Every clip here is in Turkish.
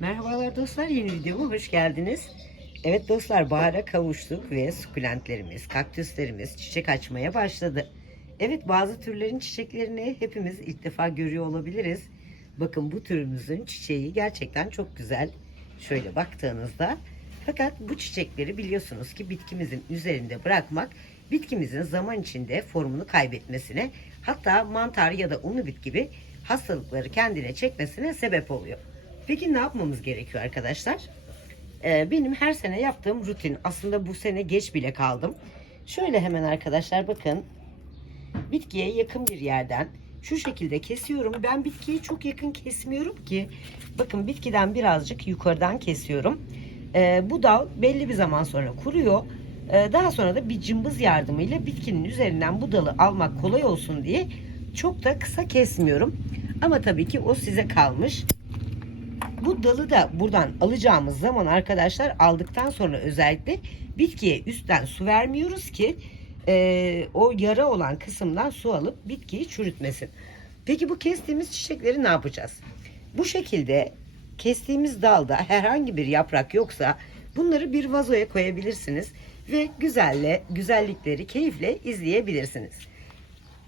Merhabalar dostlar yeni videoma hoş geldiniz. Evet dostlar bahara kavuştuk ve sukulentlerimiz, kaktüslerimiz çiçek açmaya başladı. Evet bazı türlerin çiçeklerini hepimiz ilk defa görüyor olabiliriz. Bakın bu türümüzün çiçeği gerçekten çok güzel. Şöyle baktığınızda fakat bu çiçekleri biliyorsunuz ki bitkimizin üzerinde bırakmak bitkimizin zaman içinde formunu kaybetmesine hatta mantar ya da unu bit gibi hastalıkları kendine çekmesine sebep oluyor. Peki ne yapmamız gerekiyor arkadaşlar? Ee, benim her sene yaptığım rutin aslında bu sene geç bile kaldım. Şöyle hemen arkadaşlar bakın bitkiye yakın bir yerden şu şekilde kesiyorum. Ben bitkiyi çok yakın kesmiyorum ki. Bakın bitkiden birazcık yukarıdan kesiyorum. Ee, bu dal belli bir zaman sonra kuruyor. Ee, daha sonra da bir cımbız yardımıyla bitkinin üzerinden bu dalı almak kolay olsun diye çok da kısa kesmiyorum. Ama tabii ki o size kalmış. Bu dalı da buradan alacağımız zaman arkadaşlar aldıktan sonra özellikle bitkiye üstten su vermiyoruz ki e, o yara olan kısımdan su alıp bitkiyi çürütmesin. Peki bu kestiğimiz çiçekleri ne yapacağız? Bu şekilde kestiğimiz dalda herhangi bir yaprak yoksa bunları bir vazoya koyabilirsiniz ve güzelle güzellikleri keyifle izleyebilirsiniz.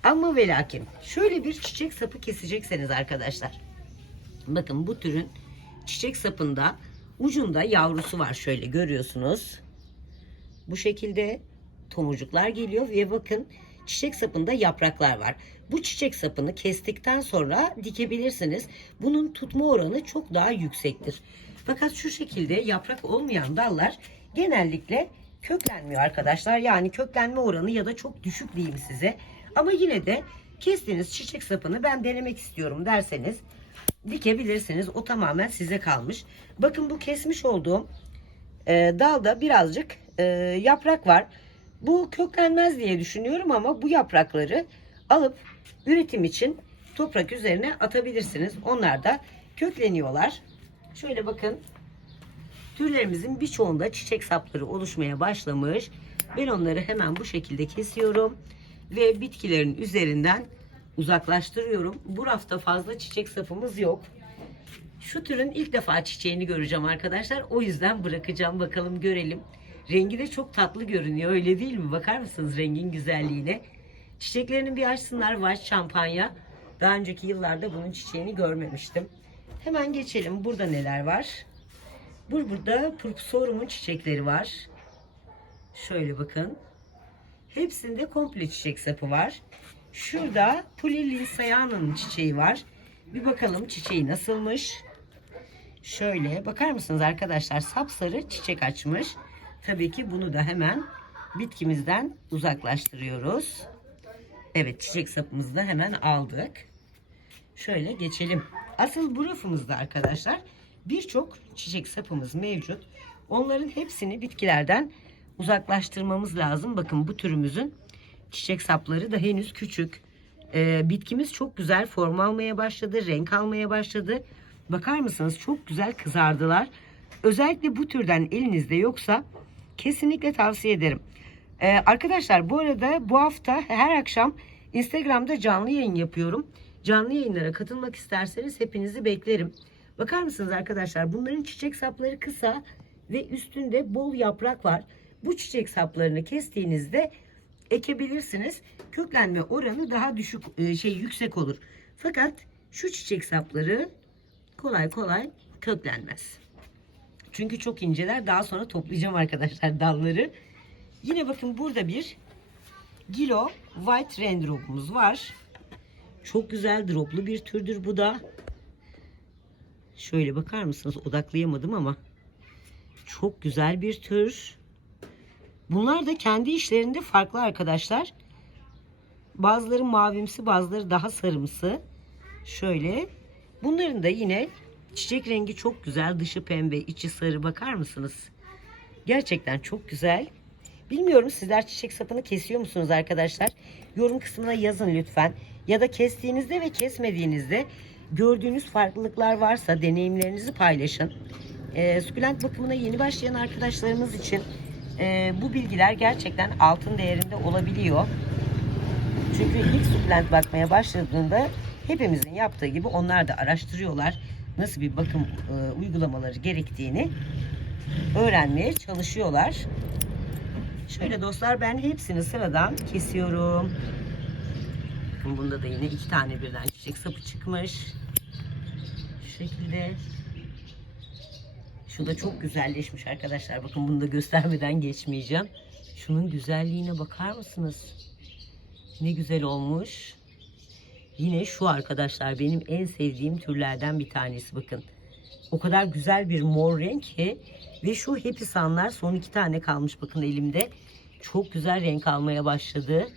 Ama ve lakin şöyle bir çiçek sapı kesecekseniz arkadaşlar. Bakın bu türün çiçek sapında ucunda yavrusu var şöyle görüyorsunuz. Bu şekilde tomurcuklar geliyor ve bakın çiçek sapında yapraklar var. Bu çiçek sapını kestikten sonra dikebilirsiniz. Bunun tutma oranı çok daha yüksektir. Fakat şu şekilde yaprak olmayan dallar genellikle köklenmiyor arkadaşlar. Yani köklenme oranı ya da çok düşük diyeyim size. Ama yine de kestiğiniz çiçek sapını ben denemek istiyorum derseniz dikebilirsiniz. O tamamen size kalmış. Bakın bu kesmiş olduğum e, dalda birazcık e, yaprak var. Bu köklenmez diye düşünüyorum ama bu yaprakları alıp üretim için toprak üzerine atabilirsiniz. Onlar da kökleniyorlar. Şöyle bakın. Türlerimizin birçoğunda çiçek sapları oluşmaya başlamış. Ben onları hemen bu şekilde kesiyorum ve bitkilerin üzerinden uzaklaştırıyorum. Bu rafta fazla çiçek sapımız yok. Şu türün ilk defa çiçeğini göreceğim arkadaşlar. O yüzden bırakacağım bakalım görelim. Rengi de çok tatlı görünüyor öyle değil mi? Bakar mısınız rengin güzelliğine? Çiçeklerini bir açsınlar. Vaş şampanya. Daha önceki yıllarda bunun çiçeğini görmemiştim. Hemen geçelim. Burada neler var? Bur burada purpusorumun çiçekleri var. Şöyle bakın. Hepsinde komple çiçek sapı var. Şurada Pulilinsaya'nın çiçeği var. Bir bakalım çiçeği nasılmış. Şöyle bakar mısınız arkadaşlar sapsarı çiçek açmış. Tabii ki bunu da hemen bitkimizden uzaklaştırıyoruz. Evet çiçek sapımızı da hemen aldık. Şöyle geçelim. Asıl bu rafımızda arkadaşlar birçok çiçek sapımız mevcut. Onların hepsini bitkilerden uzaklaştırmamız lazım. Bakın bu türümüzün çiçek sapları da henüz küçük. Ee, bitkimiz çok güzel form almaya başladı, renk almaya başladı. Bakar mısınız çok güzel kızardılar. Özellikle bu türden elinizde yoksa kesinlikle tavsiye ederim. Ee, arkadaşlar bu arada bu hafta her akşam Instagram'da canlı yayın yapıyorum. Canlı yayınlara katılmak isterseniz hepinizi beklerim. Bakar mısınız arkadaşlar bunların çiçek sapları kısa ve üstünde bol yaprak var. Bu çiçek saplarını kestiğinizde ekebilirsiniz. Köklenme oranı daha düşük e, şey yüksek olur. Fakat şu çiçek sapları kolay kolay köklenmez. Çünkü çok inceler. Daha sonra toplayacağım arkadaşlar dalları. Yine bakın burada bir Gilo White Raindrop'umuz var. Çok güzel droplu bir türdür bu da. Şöyle bakar mısınız? Odaklayamadım ama. Çok güzel bir tür. Bunlar da kendi işlerinde farklı arkadaşlar. Bazıları mavimsi, bazıları daha sarımsı. Şöyle. Bunların da yine çiçek rengi çok güzel. Dışı pembe, içi sarı. Bakar mısınız? Gerçekten çok güzel. Bilmiyorum sizler çiçek sapını kesiyor musunuz arkadaşlar? Yorum kısmına yazın lütfen. Ya da kestiğinizde ve kesmediğinizde gördüğünüz farklılıklar varsa deneyimlerinizi paylaşın. Ee, sukulent bakımına yeni başlayan arkadaşlarımız için e, bu bilgiler gerçekten altın değerinde olabiliyor. Çünkü ilk sukulent bakmaya başladığında hepimizin yaptığı gibi onlar da araştırıyorlar. nasıl bir bakım e, uygulamaları gerektiğini öğrenmeye çalışıyorlar. Şöyle dostlar ben hepsini sıradan kesiyorum. Bunda da yine iki tane birden çiçek sapı çıkmış. Şu şekilde. Şu da çok güzelleşmiş arkadaşlar. Bakın bunu da göstermeden geçmeyeceğim. Şunun güzelliğine bakar mısınız? Ne güzel olmuş. Yine şu arkadaşlar benim en sevdiğim türlerden bir tanesi bakın. O kadar güzel bir mor renk ki ve şu hepisanlar son iki tane kalmış bakın elimde. Çok güzel renk almaya başladı.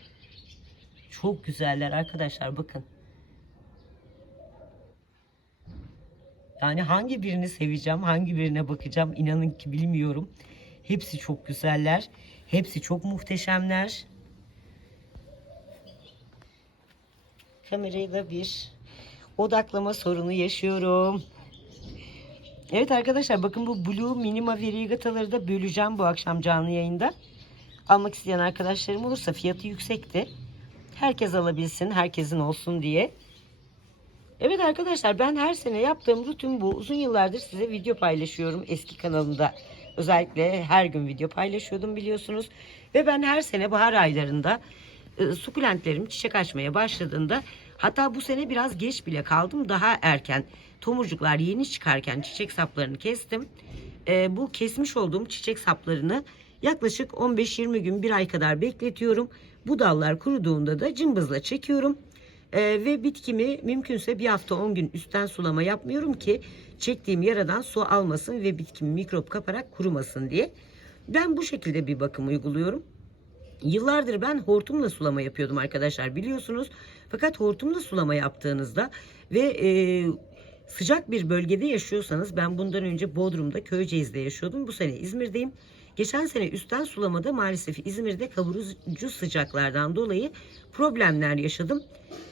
Çok güzeller arkadaşlar bakın. Yani hangi birini seveceğim, hangi birine bakacağım inanın ki bilmiyorum. Hepsi çok güzeller. Hepsi çok muhteşemler. Kamerayla bir odaklama sorunu yaşıyorum. Evet arkadaşlar bakın bu Blue Minima Variegataları da böleceğim bu akşam canlı yayında. Almak isteyen arkadaşlarım olursa fiyatı yüksekti. Herkes alabilsin, herkesin olsun diye. Evet arkadaşlar ben her sene yaptığım rutin bu. Uzun yıllardır size video paylaşıyorum eski kanalımda. Özellikle her gün video paylaşıyordum biliyorsunuz. Ve ben her sene bahar aylarında e, sukulentlerim çiçek açmaya başladığında hatta bu sene biraz geç bile kaldım. Daha erken tomurcuklar yeni çıkarken çiçek saplarını kestim. E, bu kesmiş olduğum çiçek saplarını yaklaşık 15-20 gün bir ay kadar bekletiyorum. Bu dallar kuruduğunda da cımbızla çekiyorum. Ee, ve bitkimi mümkünse bir hafta 10 gün üstten sulama yapmıyorum ki çektiğim yaradan su almasın ve bitkim mikrop kaparak kurumasın diye. Ben bu şekilde bir bakım uyguluyorum. Yıllardır ben hortumla sulama yapıyordum arkadaşlar biliyorsunuz. Fakat hortumla sulama yaptığınızda ve e, sıcak bir bölgede yaşıyorsanız ben bundan önce Bodrum'da Köyceğiz'de yaşıyordum. Bu sene İzmir'deyim. Geçen sene üstten sulamada maalesef İzmir'de kavurucu sıcaklardan dolayı problemler yaşadım.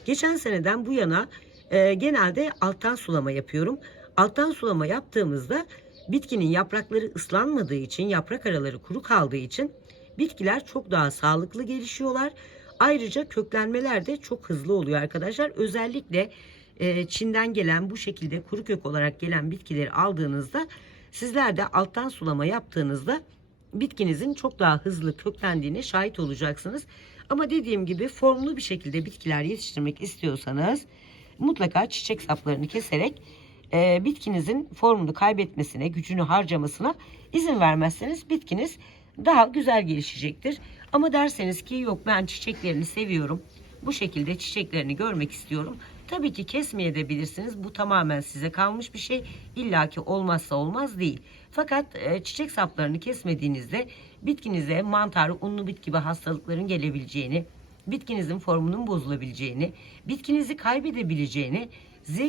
Geçen seneden bu yana e, genelde alttan sulama yapıyorum. Alttan sulama yaptığımızda bitkinin yaprakları ıslanmadığı için, yaprak araları kuru kaldığı için bitkiler çok daha sağlıklı gelişiyorlar. Ayrıca köklenmeler de çok hızlı oluyor arkadaşlar. Özellikle e, Çin'den gelen bu şekilde kuru kök olarak gelen bitkileri aldığınızda sizler de alttan sulama yaptığınızda bitkinizin çok daha hızlı köklendiğine şahit olacaksınız. Ama dediğim gibi formlu bir şekilde bitkiler yetiştirmek istiyorsanız mutlaka çiçek saplarını keserek e, bitkinizin formunu kaybetmesine, gücünü harcamasına izin vermezseniz bitkiniz daha güzel gelişecektir. Ama derseniz ki yok ben çiçeklerini seviyorum. Bu şekilde çiçeklerini görmek istiyorum. Tabii ki kesmeye de bilirsiniz. Bu tamamen size kalmış bir şey. İlla ki olmazsa olmaz değil. Fakat e, çiçek saplarını kesmediğinizde bitkinize mantar, unlu bit gibi hastalıkların gelebileceğini, bitkinizin formunun bozulabileceğini, bitkinizi kaybedebileceğini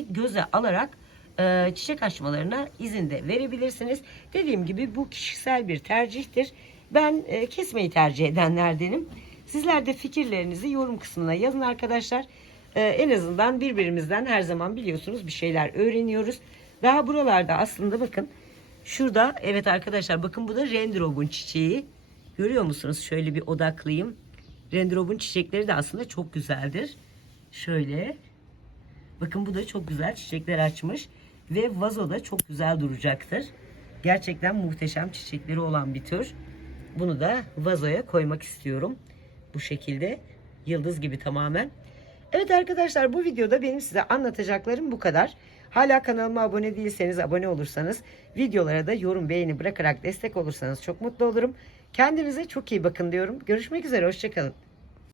göze alarak e, çiçek açmalarına izin de verebilirsiniz. Dediğim gibi bu kişisel bir tercihtir. Ben e, kesmeyi tercih edenlerdenim. Sizler de fikirlerinizi yorum kısmına yazın arkadaşlar. Ee, en azından birbirimizden her zaman biliyorsunuz bir şeyler öğreniyoruz. Daha buralarda aslında bakın şurada evet arkadaşlar bakın bu da rendrobun çiçeği. Görüyor musunuz? Şöyle bir odaklayayım. Rendrobun çiçekleri de aslında çok güzeldir. Şöyle. Bakın bu da çok güzel çiçekler açmış. Ve vazoda çok güzel duracaktır. Gerçekten muhteşem çiçekleri olan bir tür. Bunu da vazoya koymak istiyorum. Bu şekilde. Yıldız gibi tamamen. Evet arkadaşlar bu videoda benim size anlatacaklarım bu kadar. Hala kanalıma abone değilseniz abone olursanız videolara da yorum beğeni bırakarak destek olursanız çok mutlu olurum. Kendinize çok iyi bakın diyorum. Görüşmek üzere hoşçakalın.